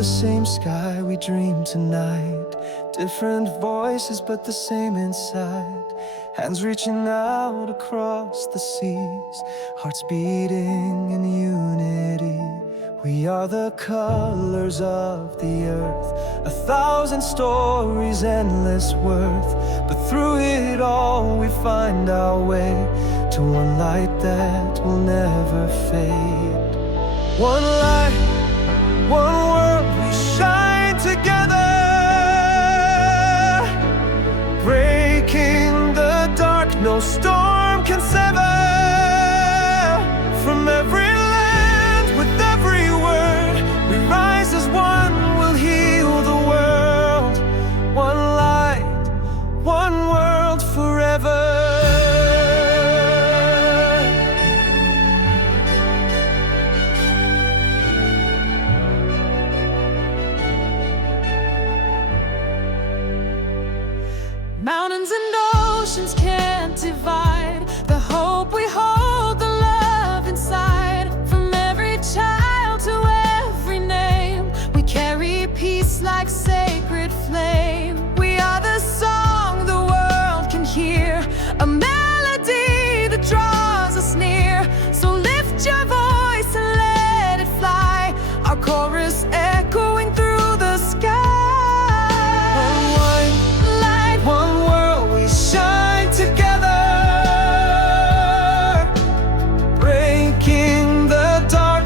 the same sky we dream tonight. Different voices but the same inside. Hands reaching out across the seas, hearts beating in unity. We are the colors of the earth, 1,000 stories, endless worth. But through it all we find our way to one light that will never fade. One light, one world, we shine together, breaking the dark, no storm can sever. From every land, with every word, we rise as one, we'll heal the world. One light, one world forever. Mountains and oceans can't divide the hope we hold, the love inside. From every child to every name, we carry peace like sacred flame. We are the song the world can hear, a melody that draws us near. So lift your voice and let it fly, our chorus echoing through the sky.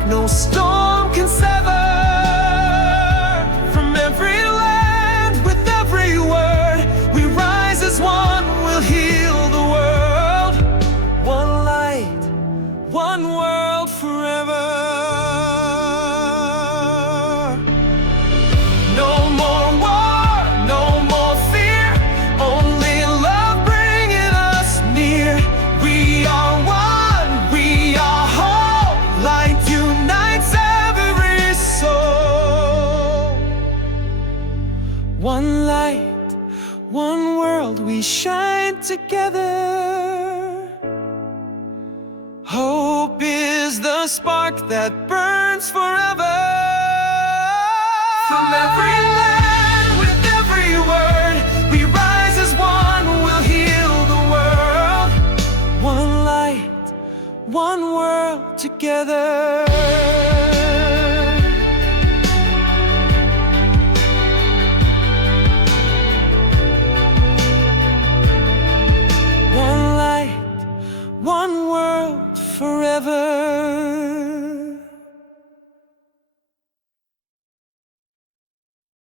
No storm can sever. From every land, with every word, we rise as one, we'll heal the world. One light, one world forever. No more war, no more fear, only love bringing us near. We are one, we are whole, light unites every soul. One light, one world, we shine together. Hope is the spark that burns forever. From every land, with every word, we rise as one, we'll heal the world. One light, one world together. One light, one world forever.